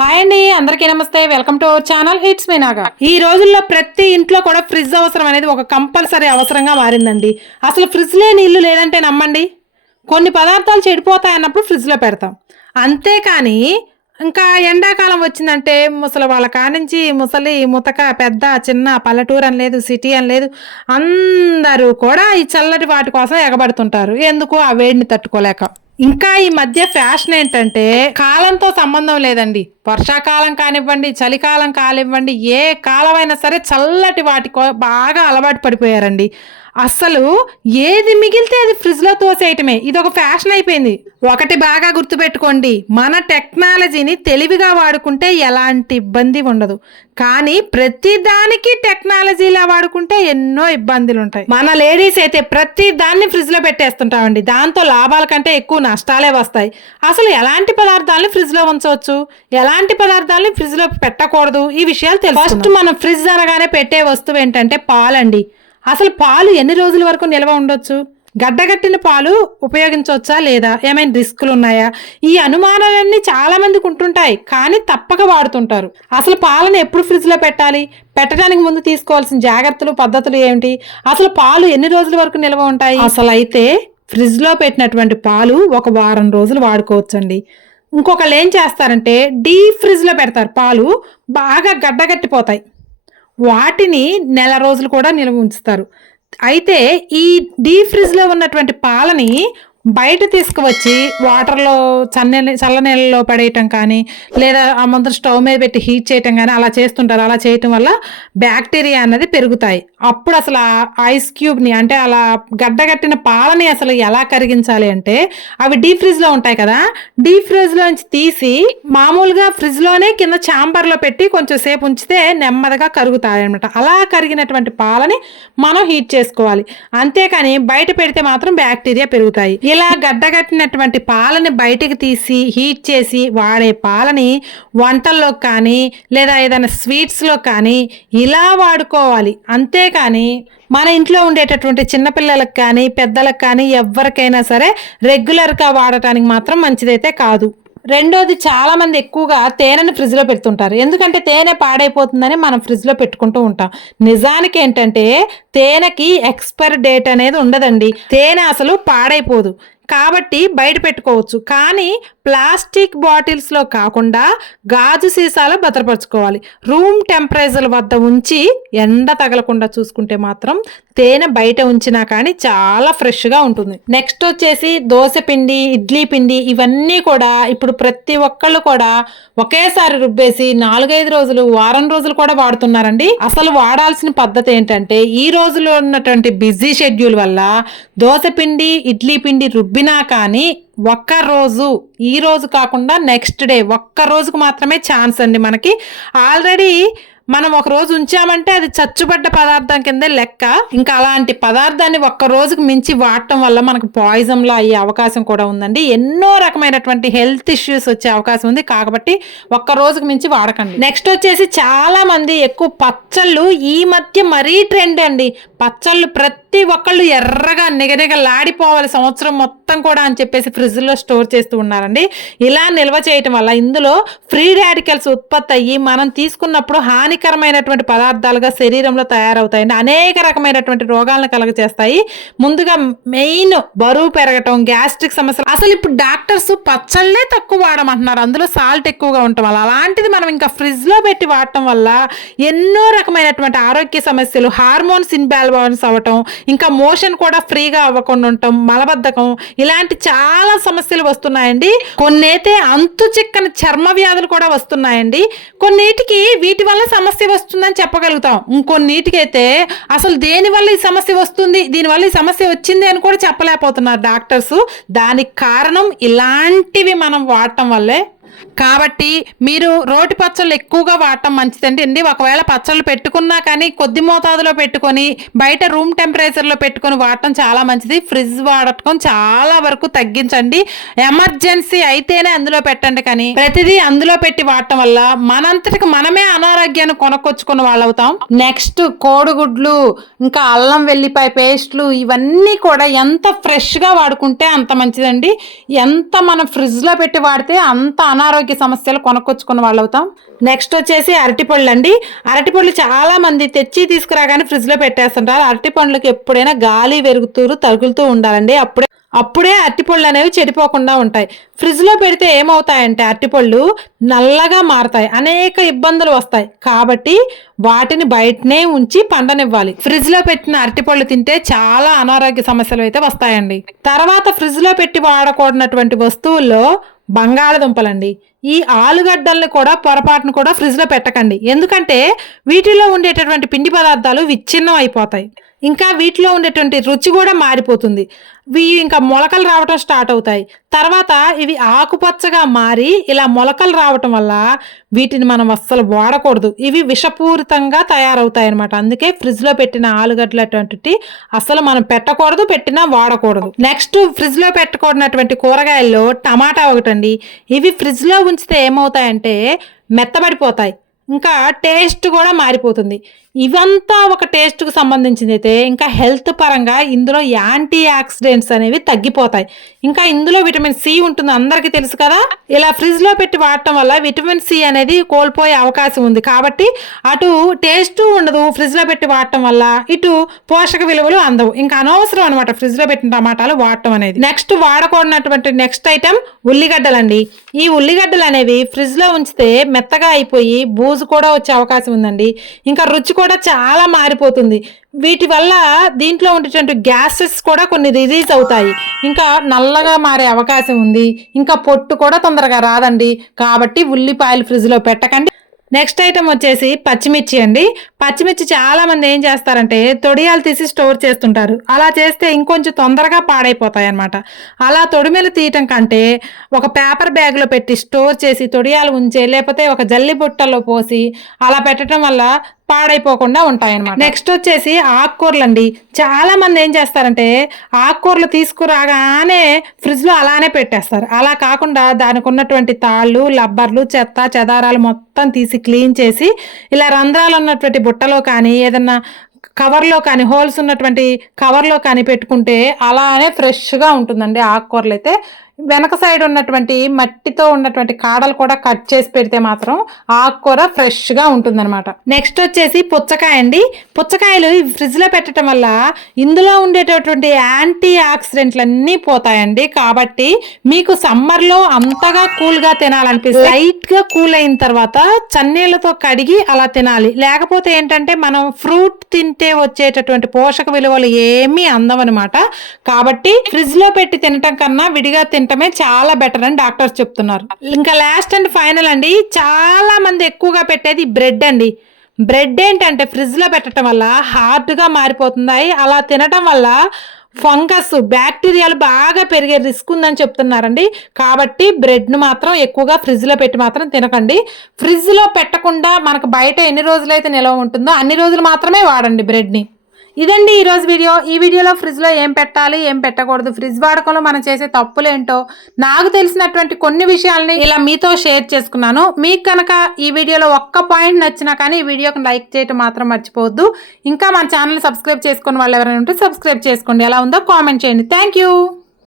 Hi అండి అందరికీ నమస్తే. Welcome to our channel hits మీనాగా ఈ రోజుల్లో ప్రతి ఇంట్లో కూడా ఫ్రిడ్జ్ అవసరం అనేది ఒక కంపల్సరీ అవసరంగా మారిందండి. అసలు ఫ్రిడ్జ్ లేని ఇల్లు లేదంటే నమ్మండి? కొన్ని పదార్థాలు చెడిపోతాయన్నప్పుడు ఫ్రిడ్జ్లో పెడతాం. అంతేకాని ఇంకా ఎండాకాలం వచ్చిందంటే ముసలి వాళ్ళ కానించి ముసలి ముతక పెద్ద చిన్న పల్లెటూరు అని లేదు సిటీ అని లేదు అందరూ కూడా ఈ చల్లటి వాటి కోసం ఎగబడుతుంటారు. ఎందుకు? ఆ వేడిని తట్టుకోలేక. ఇంకా ఈ మధ్య ఫ్యాషన్ ఏంటంటే కాలంతో సంబంధం లేదండి. వర్షాకాలం కానివ్వండి చలికాలం కానివ్వండి ఏ కాలమైనా సరే చల్లటి వాటి బాగా అలవాటు పడిపోయారండి. అసలు ఏది మిగిలితే అది ఫ్రిడ్జ్లో తోసేయటమే. ఇది ఒక ఫ్యాషన్ అయిపోయింది. ఒకటి బాగా గుర్తుపెట్టుకోండి. మన టెక్నాలజీని తెలివిగా వాడుకుంటే ఎలాంటి ఇబ్బంది ఉండదు. కానీ ప్రతిదానికి టెక్నాలజీలా వాడుకుంటే ఎన్నో ఇబ్బందులు ఉంటాయి మన లేడీస్ అయితే ప్రతి దాన్ని ఫ్రిడ్జ్లో పెట్టేస్తుంటామండి. దాంతో లాభాల కంటే ఎక్కువ నష్టాలే వస్తాయి. అసలు ఎలాంటి పదార్థాలను ఫ్రిడ్జ్లో ఉంచవచ్చు? ఎలా ఎలాంటి పదార్థాలను ఫ్రిడ్జ్లో పెట్టకూడదు? ఈ విషయాలు తెలుసు ఫస్ట్ మనం ఫ్రిడ్జ్ అనగానే పెట్టే వస్తువు ఏంటంటే పాలండి. అసలు పాలు ఎన్ని రోజుల వరకు నిల్వ ఉండొచ్చు? గడ్డగట్టిన పాలు ఉపయోగించవచ్చా లేదా? ఏమైనా రిస్కులు ఉన్నాయా? ఈ అనుమానాలన్నీ చాలా మందికి ఉంటుంటాయి కానీ తప్పక వాడుతుంటారు. అసలు పాలను ఎప్పుడు ఫ్రిడ్జ్లో పెట్టాలి? పెట్టడానికి ముందు తీసుకోవాల్సిన జాగ్రత్తలు పద్ధతులు ఏమిటి? అసలు పాలు ఎన్ని రోజుల వరకు నిల్వ ఉంటాయి? అసలు అయితే ఫ్రిడ్జ్లో పెట్టినటువంటి పాలు ఒక వారం రోజులు వాడుకోవచ్చండి. ఇంకొకళ్ళు ఏం చేస్తారంటే డీప్ ఫ్రిడ్జ్లో పెడతారు పాలు బాగా గడ్డగట్టిపోతాయి. వాటిని నెల రోజులు కూడా నిల్వ ఉంచుతారు. అయితే ఈ డీప్ ఫ్రిడ్జ్లో ఉన్నటువంటి పాలని బయట తీసుకువచ్చి వాటర్లో చల్ల చల్లనీళ్ళలో పడేయటం కానీ లేదా ఆ ముందర స్టవ్ మీద పెట్టి హీట్ చేయటం కానీ అలా చేస్తుంటారు. అలా చేయటం వల్ల బ్యాక్టీరియా అన్నది పెరుగుతాయి. అప్పుడు అసలు ఆ ఐస్ క్యూబ్ని అంటే అలా గడ్డగట్టిన పాలని అసలు ఎలా కరిగించాలి అంటే అవి డీప్ ఫ్రిడ్జ్లో ఉంటాయి కదా డీప్ ఫ్రిడ్జ్లోంచి తీసి మామూలుగా ఫ్రిడ్జ్లోనే కింద ఛాంబర్లో పెట్టి కొంచెం సేపు ఉంచితే నెమ్మదిగా కరుగుతాయి అనమాట అలా కరిగినటువంటి పాలని మనం హీట్ చేసుకోవాలి. అంతేకాని బయట పెడితే మాత్రం బ్యాక్టీరియా పెరుగుతాయి. ఇలా గడ్డగట్టినటువంటి పాలని బయటికి తీసి హీట్ చేసి వాడే పాలని వంటల్లో కానీ లేదా ఏదైనా స్వీట్స్లో కానీ ఇలా వాడుకోవాలి. అంతే అంతేకాని మన ఇంట్లో ఉండేటటువంటి చిన్నపిల్లలకు కానీ పెద్దలకు కానీ ఎవరికైనా సరే రెగ్యులర్గా వాడటానికి మాత్రం మంచిదైతే కాదు. రెండోది చాలా మంది ఎక్కువగా తేనెను ఫ్రిడ్జ్లో పెడుతుంటారు. ఎందుకంటే తేనె పాడైపోతుందని మనం ఫ్రిడ్జ్లో పెట్టుకుంటూ ఉంటాం. నిజానికి ఏంటంటే తేనెకి ఎక్స్పైర్ డేట్ అనేది ఉండదండి. తేనె అసలు పాడైపోదు. కాబట్టి బయట పెట్టుకోవచ్చు. కానీ ప్లాస్టిక్ బాటిల్స్లో కాకుండా గాజు సీసాలో భద్రపరచుకోవాలి. రూమ్ టెంపరేచర్ వద్ద ఉంచి ఎండ తగలకుండా చూసుకుంటే మాత్రం తేనె బయట ఉంచినా కానీ చాలా ఫ్రెష్గా ఉంటుంది. నెక్స్ట్ వచ్చేసి దోశ పిండి ఇడ్లీ పిండి ఇవన్నీ కూడా ఇప్పుడు ప్రతి ఒక్కళ్ళు కూడా ఒకేసారి రుబ్బేసి నాలుగైదు రోజులు వారం రోజులు కూడా వాడుతున్నారండి. అసలు వాడాల్సిన పద్ధతి ఏంటంటే ఈ రోజులో ఉన్నటువంటి బిజీ షెడ్యూల్ వల్ల దోశ పిండి ఇడ్లీ పిండి రుబ్బినా కానీ ఒక్క రోజు ఈ రోజు కాకుండా నెక్స్ట్ డే ఒక్క రోజుకు మాత్రమే ఛాన్స్ అండి మనకి. ఆల్రెడీ మనం ఒక రోజు ఉంచామంటే అది చచ్చుబడ్డ పదార్థం కింద లెక్క. ఇంకా అలాంటి పదార్థాన్ని ఒక్క రోజుకు మించి వాడటం వల్ల మనకు పాయిజన్లో అయ్యే అవకాశం కూడా ఉందండి. ఎన్నో రకమైనటువంటి హెల్త్ ఇష్యూస్ వచ్చే అవకాశం ఉంది. కాబట్టి ఒక్క రోజుకు మించి వాడకండి. నెక్స్ట్ వచ్చేసి చాలా మంది ఎక్కువ పచ్చళ్ళు ఈ మధ్య మరీ ట్రెండ్ అండి. పచ్చళ్ళు ప్రతి ఒక్కళ్ళు ఎర్రగా నిగనిగలాడిపోవాలి సంవత్సరం మొత్తం కూడా అని చెప్పేసి ఫ్రిడ్జ్లో స్టోర్ చేస్తూ ఉన్నారండి. ఇలా నిల్వ చేయటం వల్ల ఇందులో ఫ్రీ రాడికల్స్ ఉత్పత్తి అయ్యి మనం తీసుకున్నప్పుడు హాని హానికరమైనటువంటి పదార్థాలుగా శరీరంలో తయారవుతాయండి. అనేక రకమైనటువంటి రోగాలను కలగజేస్తాయి. ముందుగా మెయిన్ బరువు పెరగటం గ్యాస్ట్రిక్ సమస్యలు. అసలు ఇప్పుడు డాక్టర్స్ పచ్చళ్ళే తక్కువ వాడమంటున్నారు. అందులో సాల్ట్ ఎక్కువగా ఉండటం వల్ల. అలాంటిది మనం ఇంకా ఫ్రిడ్జ్లో పెట్టి వాడటం వల్ల ఎన్నో రకమైనటువంటి ఆరోగ్య సమస్యలు హార్మోన్స్ ఇన్బాలన్స్ అవ్వటం ఇంకా మోషన్ కూడా ఫ్రీగా అవ్వకుండా ఉండటం మలబద్ధకం ఇలాంటి చాలా సమస్యలు వస్తున్నాయండి. కొన్నైతే అంతు చిక్కని చర్మ వ్యాధులు కూడా వస్తున్నాయండి. కొన్నిటికి వీటి వల్ల సమస్య సమస్య వస్తుందని చెప్పగలుగుతాం. ఇంకొన్నిటికి అయితే అసలు దేని వల్ల ఈ సమస్య వస్తుంది దీనివల్ల ఈ సమస్య వచ్చింది అని కూడా చెప్పలేకపోతున్నారు డాక్టర్స్. దానికి కారణం ఇలాంటివి మనం వాడటం వల్లే కాబట్టి మీరు రోటి పచ్చళ్ళు ఎక్కువగా వాడటం మంచిదండి. అండి ఒకవేళ పచ్చళ్ళు పెట్టుకున్నా కానీ కొద్ది మోతాదులో పెట్టుకొని బయట రూమ్ టెంపరేచర్లో పెట్టుకొని వాడటం చాలా మంచిది. ఫ్రిడ్జ్ వాడటం చాలా వరకు తగ్గించండి. ఎమర్జెన్సీ అయితేనే అందులో పెట్టండి కానీ ప్రతిదీ అందులో పెట్టి వాడటం వల్ల మనంతటికి మనమే అనారోగ్యాన్ని కొనుక్కొచ్చుకున్న వాళ్ళు అవుతాం నెక్స్ట్ కోడిగుడ్లు ఇంకా అల్లం వెల్లిపాయ పేస్ట్లు ఇవన్నీ కూడా ఎంత ఫ్రెష్గా వాడుకుంటే అంత మంచిదండి. ఎంత మనం ఫ్రిడ్జ్లో పెట్టి వాడితే అంత అనారోగ్యం అనారోగ్య సమస్యలు కొనుక్కొచ్చుకున్న వాళ్ళు అవుతాం నెక్స్ట్ వచ్చేసి అరటిపళ్ళు అండి అరటిపళ్ళు చాలా మంది తెచ్చి తీసుకురాగానే ఫ్రిడ్జ్లో పెట్టేస్తుంటారు. అరటిపండ్లకు ఎప్పుడైనా గాలి వెరుగుతూరు తగులుతూ ఉండాలండి. అప్పుడే అప్పుడే అరటిపళ్ళు అనేవి చెడిపోకుండా ఉంటాయి. ఫ్రిడ్జ్లో పెడితే ఏమవుతాయంటే అరటిపళ్ళు నల్లగా మారతాయి. అనేక ఇబ్బందులు వస్తాయి. కాబట్టి వాటిని బయటనే ఉంచి పండనివ్వాలి. ఫ్రిడ్జ్లో పెట్టిన అరటిపళ్ళు తింటే చాలా అనారోగ్య సమస్యలు అయితే వస్తాయండి. తర్వాత ఫ్రిడ్జ్లో పెట్టి వాడకూడనటువంటి వస్తువుల్లో బంగాళదుంపలండి. ఈ ఆలుగడ్డల్ని కూడా పొరపాటును కూడా ఫ్రిడ్జ్లో పెట్టకండి. ఎందుకంటే వీటిలో ఉండేటటువంటి పిండి పదార్థాలు విచ్ఛిన్నం అయిపోతాయి. ఇంకా వీటిలో ఉండేటువంటి రుచి కూడా మారిపోతుంది. ఇవి ఇంకా మొలకలు రావటం స్టార్ట్ అవుతాయి. తర్వాత ఇవి ఆకుపచ్చగా మారి ఇలా మొలకలు రావటం వల్ల వీటిని మనం అస్సలు వాడకూడదు. ఇవి విషపూరితంగా తయారవుతాయి అనమాట అందుకే ఫ్రిడ్జ్లో పెట్టిన ఆలుగడ్డలు అటువంటి అసలు మనం పెట్టకూడదు పెట్టినా వాడకూడదు. నెక్స్ట్ ఫ్రిడ్జ్లో పెట్టకూడనటువంటి కూరగాయల్లో టమాటా ఒకటండి. ఇవి ఫ్రిడ్జ్లో ఉంచితే ఏమవుతాయంటే మెత్తబడిపోతాయి. ఇంకా టేస్ట్ కూడా మారిపోతుంది. ఇవంతా ఒక టేస్ట్కు సంబంధించింది అయితే ఇంకా హెల్త్ పరంగా ఇందులో యాంటీ ఆక్సిడెంట్స్ అనేవి తగ్గిపోతాయి. ఇంకా ఇందులో విటమిన్ సి ఉంటుంది అందరికీ తెలుసు కదా? ఇలా ఫ్రిడ్జ్లో పెట్టి వాడటం వల్ల విటమిన్ సి అనేది కోల్పోయే అవకాశం ఉంది. కాబట్టి అటు టేస్ట్ ఉండదు ఫ్రిడ్జ్లో పెట్టి వాడటం వల్ల ఇటు పోషక విలువలు అందవు. ఇంకా అనవసరం అనమాట ఫ్రిడ్జ్లో పెట్టిన టమాటాలు వాడటం అనేది. నెక్స్ట్ వాడకూడనటువంటి నెక్స్ట్ ఐటెం ఉల్లిగడ్డలండి. ఈ ఉల్లిగడ్డలు అనేవి ఫ్రిడ్జ్లో ఉంచితే మెత్తగా అయిపోయి బూజు కూడా వచ్చే అవకాశం ఉందండి. ఇంకా రుచి కూడా చాలా మారిపోతుంది. వీటి వల్ల దీంట్లో ఉండేటువంటి గ్యాసెస్ కూడా కొన్ని రిలీజ్ అవుతాయి. ఇంకా నల్లగా మారే అవకాశం ఉంది. ఇంకా పొట్టు కూడా తొందరగా రాదండి. కాబట్టి ఉల్లిపాయలు ఫ్రిడ్జ్లో పెట్టకండి. నెక్స్ట్ ఐటమ్ వచ్చేసి పచ్చిమిర్చి అండి. పచ్చిమిర్చి చాలా మంది ఏం చేస్తారంటే తొడియాలు తీసి స్టోర్ చేస్తుంటారు. అలా చేస్తే ఇంకొంచెం తొందరగా పాడైపోతాయి అనమాట అలా తొడిమెలు తీయటం కంటే ఒక పేపర్ బ్యాగ్లో పెట్టి స్టోర్ చేసి తొడియాలు ఉంచే లేకపోతే ఒక జల్లి బుట్టలో పోసి అలా పెట్టడం వల్ల పాడైపోకుండా ఉంటాయన్నమాట. నెక్స్ట్ వచ్చేసి ఆకుకూరలు అండి చాలా మంది ఏం చేస్తారంటే ఆకుకూరలు తీసుకురాగానే ఫ్రిడ్జ్లో అలానే పెట్టేస్తారు. అలా కాకుండా దానికి ఉన్నటువంటి తాళ్ళు లబ్బర్లు చెత్త చెదారాలు మొత్తం తీసి క్లీన్ చేసి ఇలా రంధ్రాలు ఉన్నటువంటి బుట్టలో కానీ ఏదన్నా కవర్లో కానీ హోల్స్ ఉన్నటువంటి కవర్లో కానీ పెట్టుకుంటే అలానే ఫ్రెష్గా ఉంటుందండి ఆకుకూరలు అయితే వెనక సైడ్ ఉన్నటువంటి మట్టితో ఉన్నటువంటి కాడలు కూడా కట్ చేసి పెడితే మాత్రం ఆకుకూర ఫ్రెష్గా ఉంటుందన్నమాట. నెక్స్ట్ వచ్చేసి పుచ్చకాయ అండి. పుచ్చకాయలు ఫ్రిడ్జ్లో పెట్టడం వల్ల ఇందులో ఉండేటటువంటి యాంటీ ఆక్సిడెంట్లు అన్నీ పోతాయండి. కాబట్టి మీకు సమ్మర్లో అంతగా కూల్గా తినాలనిపిస్తుంది లైట్గా కూల్ అయిన తర్వాత చన్నీళ్ళతో కడిగి అలా తినాలి. లేకపోతే ఏంటంటే మనం ఫ్రూట్ తింటే వచ్చేటటువంటి పోషక విలువలు ఏమీ అందవన్నమాట. కాబట్టి ఫ్రిడ్జ్లో పెట్టి తినటం కన్నా విడిగా తింటే తినటమే చాలా బెటర్ అని డాక్టర్స్ చెప్తున్నారు. ఇంకా లాస్ట్ అండ్ ఫైనల్ అండి చాలా మంది ఎక్కువగా పెట్టేది బ్రెడ్ అండి. బ్రెడ్ ఏంటంటే ఫ్రిడ్జ్లో పెట్టడం వల్ల హార్డ్గా మారిపోతున్నాయి. అలా తినటం వల్ల ఫంగస్ బ్యాక్టీరియాలు బాగా పెరిగే రిస్క్ ఉందని చెప్తున్నారండి. కాబట్టి బ్రెడ్ను మాత్రం ఎక్కువగా ఫ్రిడ్జ్లో పెట్టి మాత్రం తినకండి. ఫ్రిడ్జ్లో పెట్టకుండా మనకు బయట ఎన్ని రోజులైతే నిల్వ ఉంటుందో అన్ని రోజులు మాత్రమే వాడండి బ్రెడ్ని ఇదండి ఈరోజు వీడియో. ఈ వీడియోలో ఫ్రిడ్జ్లో ఏం పెట్టాలి ఏం పెట్టకూడదు ఫ్రిడ్జ్ వాడకంలో మనం చేసే తప్పులేంటో నాకు తెలిసినటువంటి కొన్ని విషయాల్ని ఇలా మీతో షేర్ చేసుకున్నాను. మీకు కనుక ఈ వీడియోలో ఒక్క పాయింట్ నచ్చినా కానీ ఈ వీడియోకి లైక్ చేయటం మాత్రం మర్చిపోవద్దు. ఇంకా మన ఛానల్ సబ్స్క్రైబ్ చేసుకుని వాళ్ళు ఎవరైనా ఉంటే సబ్స్క్రైబ్ చేసుకోండి. ఎలా ఉందో కామెంట్ చేయండి. థ్యాంక్